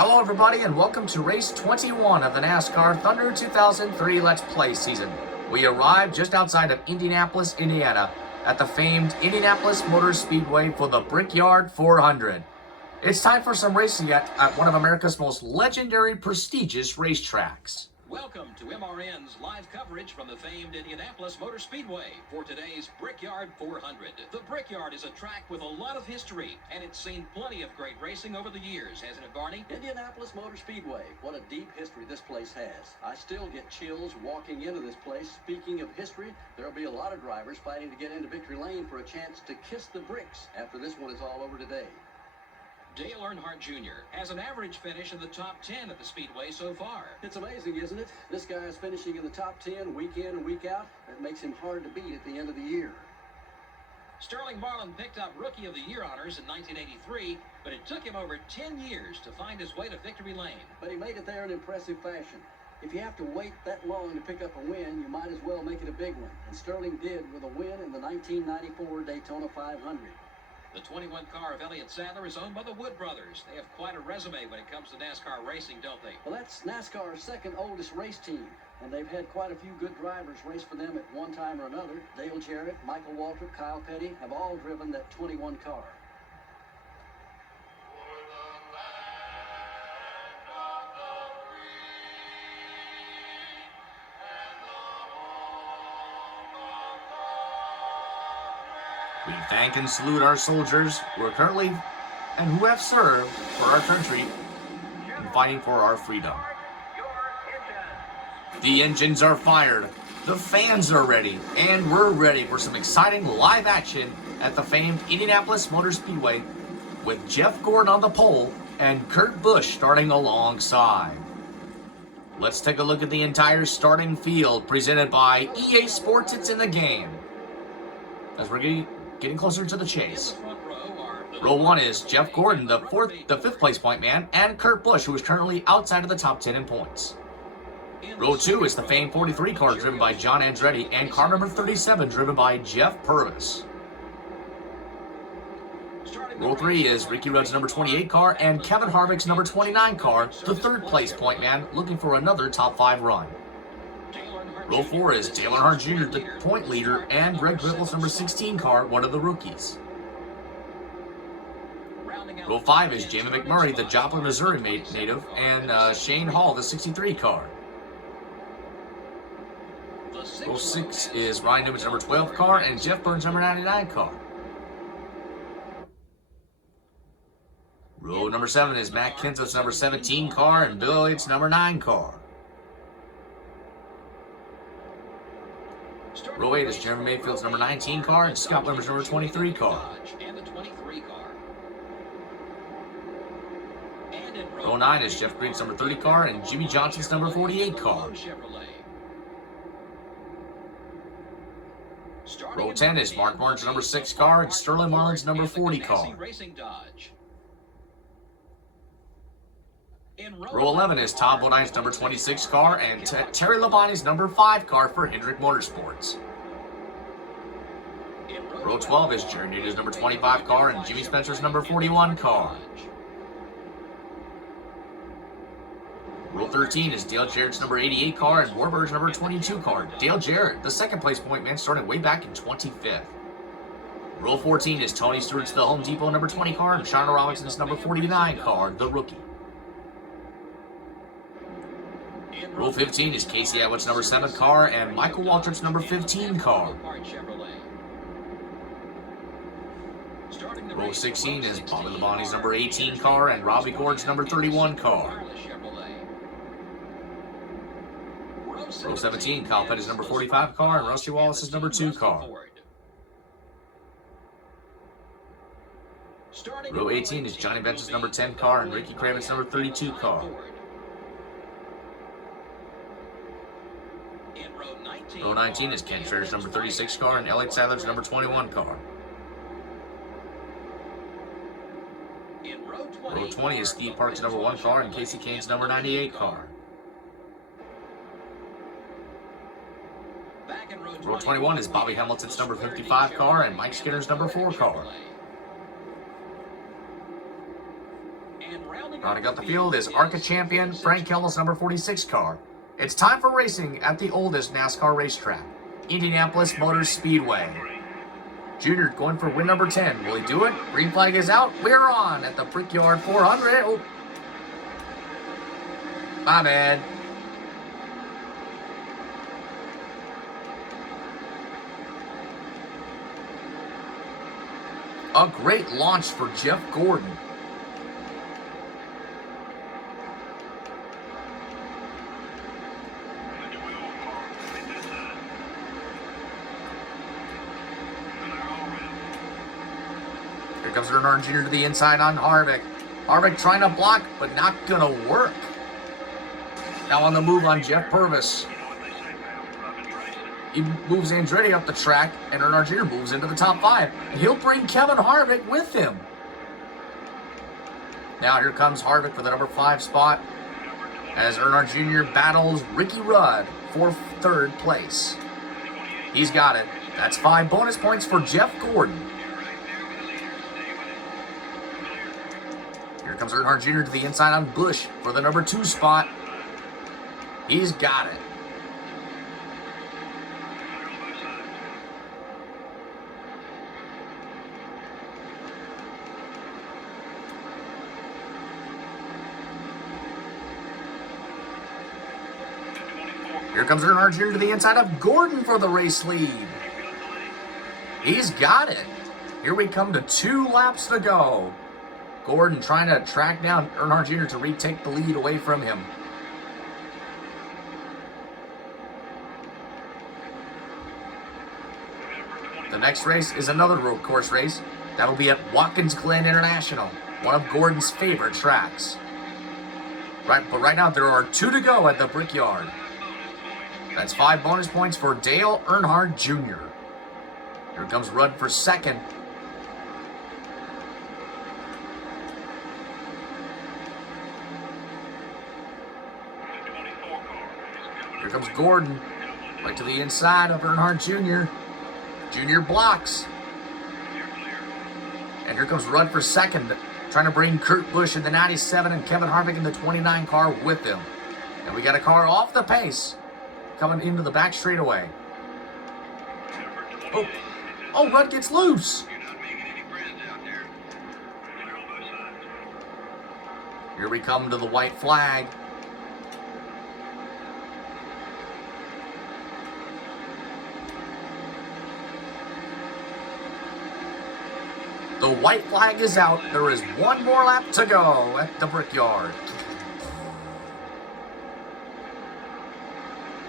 Hello everybody and welcome to race 21 of the NASCAR Thunder 2003 Let's Play season. We arrived just outside of Indianapolis, Indiana at the famed Indianapolis Motor Speedway for the Brickyard 400. It's time for some racing at one of America's most legendary, prestigious racetracks. Welcome to MRN's live coverage from the famed Indianapolis Motor Speedway for today's Brickyard 400. The Brickyard is a track with a lot of history, and it's seen plenty of great racing over the years, hasn't it, Barney? Indianapolis Motor Speedway. What a deep history this place has. I still get chills walking into this place. Speaking of history, there'll be a lot of drivers fighting to get into victory lane for a chance to kiss the bricks after this one is all over today. Dale Earnhardt Jr. has an average finish in the top 10 at the Speedway so far. It's amazing, isn't it? This guy is finishing in the top 10 week in and week out. That makes him hard to beat at the end of the year. Sterling Marlin picked up Rookie of the Year honors in 1983, but it took him over 10 years to find his way to victory lane. But he made it there in impressive fashion. If you have to wait that long to pick up a win, you might as well make it a big one. And Sterling did with a win in the 1994 Daytona 500. The 21 car of Elliot Sadler is owned by the Wood brothers. They have quite a resume when it comes to NASCAR racing, don't they? Well, that's NASCAR's second oldest race team, and they've had quite a few good drivers race for them at one time or another. Dale Jarrett, Michael Waltrip, Kyle Petty have all driven that 21 car. We thank and salute our soldiers who are currently and who have served for our country and fighting for our freedom. The engines are fired, the fans are ready, and we're ready for some exciting live action at the famed Indianapolis Motor Speedway with Jeff Gordon on the pole and Kurt Busch starting alongside. Let's take a look at the entire starting field presented by EA Sports. It's in the game. As we're getting closer to the chase. Row 1 is Jeff Gordon, the fifth place point man, and Kurt Busch, who is currently outside of the top 10 in points. Row 2 is the famed 43 car driven by John Andretti, and car number 37 driven by Jeff Purvis. Row 3 is Ricky Rudd's number 28 car and Kevin Harvick's number 29 car, the third place point man, looking for another top 5 run. Row 4 is Dale Earnhardt Jr., the point leader, and Greg Biffle's number 16 car, one of the rookies. Row 5 is Jamie McMurray, the Joplin, Missouri native, and Shane Hall, the 63 car. Row 6 is Ryan Newman's number 12 car and Jeff Burns' number 99 car. Row number 7 is Matt Kenseth's number 17 car and Bill Elliott's number 9 car. Row 8 is Jeremy Mayfield's number 19 car and Scott Limmer's number 23 car. Row 9 is Jeff Green's number 30 car and Jimmy Johnson's number 48 car. Row 10 is Mark Martin's number 6 car and Sterling Marlin's number 40 car. Row 11 is Tom Bodine's number 26 car and Terry Labonte's number 5 car for Hendrick Motorsports. Row 12 is Jerry Newton's number 25 car and Jimmy Spencer's number 41 car. Row 13 is Dale Jarrett's number 88 car and Warburg's number 22 car. Dale Jarrett, the second place point man, started way back in 25th. Row 14 is Tony Stewart's the Home Depot number 20 car and Shauna Robinson's number 49 car, the rookie. Row 15 is Casey Atwood's number 7 car and Michael Waltrip's number 15 car. Row 16 is Bobby Labonte's number 18 car and Robbie Gord's number 31 car. Row 17, Kyle Petty's number 45 car and Rusty Wallace's number 2 car. Row 18 is Johnny Bench's number 10 car and Ricky Kraven's number 32 car. Row 19 is Ken Schrader's number 36 car and Elliot Sadler's number 21 car. Row 20 is Steve Park's number 1 car and Casey Kane's number 98 car. Row 21 is Bobby Hamilton's number 55 car and Mike Skinner's number 4 car. Rounding out the field is ARCA champion Frank Kell's number 46 car. It's time for racing at the oldest NASCAR racetrack, Indianapolis Motor Speedway. Junior going for win number 10. Will he do it? Green flag is out. We're on at the Brickyard 400. Oh. My bad. A great launch for Jeff Gordon. Here comes Earnhardt Jr. to the inside on Harvick. Harvick trying to block, but not gonna work. Now on the move on Jeff Purvis. He moves Andretti up the track, and Earnhardt Jr. moves into the top 5. He'll bring Kevin Harvick with him. Now here comes Harvick for the number 5 spot as Earnhardt Jr. battles Ricky Rudd for 3rd place. He's got it. That's 5 bonus points for Jeff Gordon. Here comes Earnhardt Jr. to the inside on Busch for the number 2 spot. He's got it. Here comes Earnhardt Jr. to the inside of Gordon for the race lead. He's got it. Here we come to 2 laps to go. Gordon trying to track down Earnhardt Jr. to retake the lead away from him. The next race is another road course race. That'll be at Watkins Glen International, one of Gordon's favorite tracks. But right now there are 2 to go at the Brickyard. That's 5 bonus points for Dale Earnhardt Jr. Here comes Rudd for 2nd. Here comes Gordon, right to the inside of Earnhardt Jr. Jr. blocks. And here comes Rudd for 2nd, trying to bring Kurt Busch in the 97 and Kevin Harvick in the 29 car with him. And we got a car off the pace coming into the back straightaway. Oh, Rudd gets loose. Here we come to the white flag. The white flag is out. There is 1 more lap to go at the Brickyard.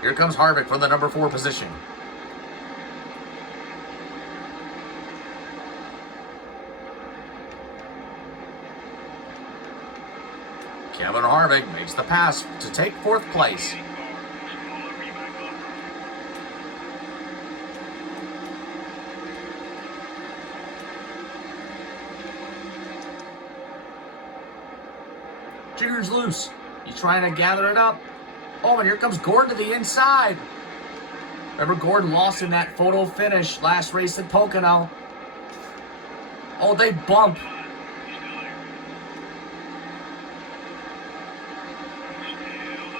Here comes Harvick for the number 4 position. Kevin Harvick makes the pass to take 4th place. Junior's loose. He's trying to gather it up. Oh, and here comes Gordon to the inside. Remember, Gordon lost in that photo finish last race at Pocono. Oh, they bump.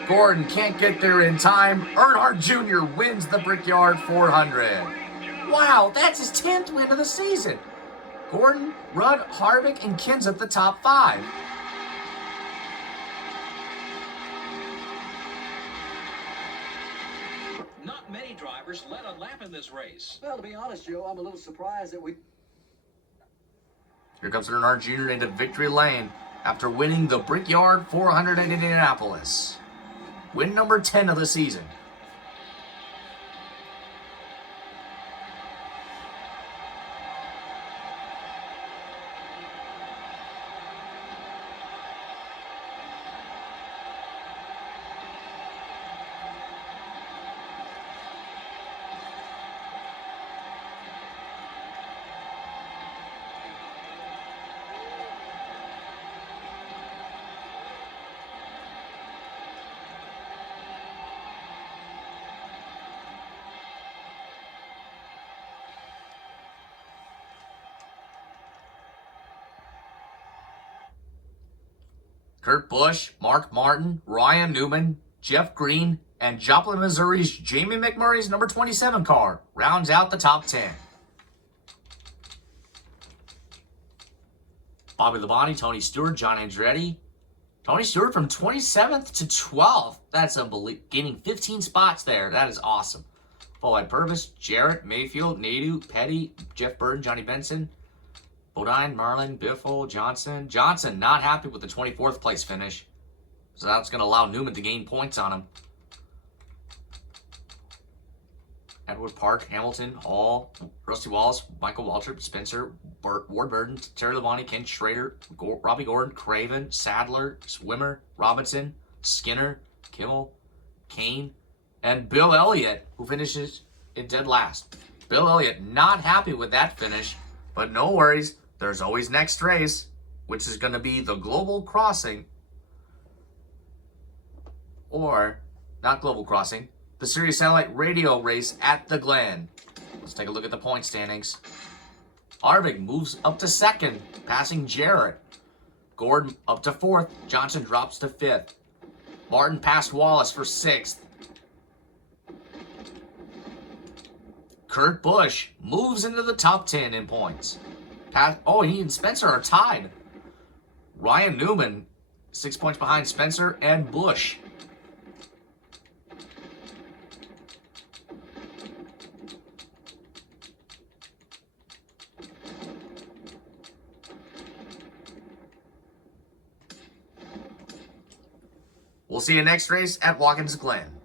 Gordon can't get there in time. Earnhardt Jr. wins the Brickyard 400. Wow, that's his 10th win of the season. Gordon, Rudd, Harvick, and Kins at the top 5. Not many drivers led a lap in this race. Well, to be honest, Joe, I'm a little surprised that we... Here comes Earnhardt Jr. into victory lane after winning the Brickyard 400 at Indianapolis. Win number 10 of the season. Kurt Busch, Mark Martin, Ryan Newman, Jeff Green, and Joplin, Missouri's Jamie McMurray's number 27 car rounds out the top 10. Bobby Labonte, Tony Stewart, John Andretti. Tony Stewart from 27th to 12th. That's unbelievable. Gaining 15 spots there. That is awesome. Followed by Purvis, Jarrett, Mayfield, Nadu, Petty, Jeff Burton, Johnny Benson, Bodine, Marlin, Biffle, Johnson. Johnson not happy with the 24th place finish. So that's going to allow Newman to gain points on him. Edward Park, Hamilton, Hall, Rusty Wallace, Michael Waltrip, Spencer, Ward Burton, Terry Labonte, Ken Schrader, Robbie Gordon, Craven, Sadler, Swimmer, Robinson, Skinner, Kimmel, Kane, and Bill Elliott, who finishes in dead last. Bill Elliott not happy with that finish, but no worries. There's always next race, which is going to be the Global Crossing. Or, not Global Crossing, the Sirius Satellite Radio race at the Glen. Let's take a look at the point standings. Harvick moves up to second, passing Jarrett. Gordon up to fourth. Johnson drops to fifth. Martin passed Wallace for sixth. Kurt Busch moves into the top 10 in points. He and Spencer are tied. Ryan Newman, 6 points behind Spencer and Busch. We'll see you next race at Watkins Glen.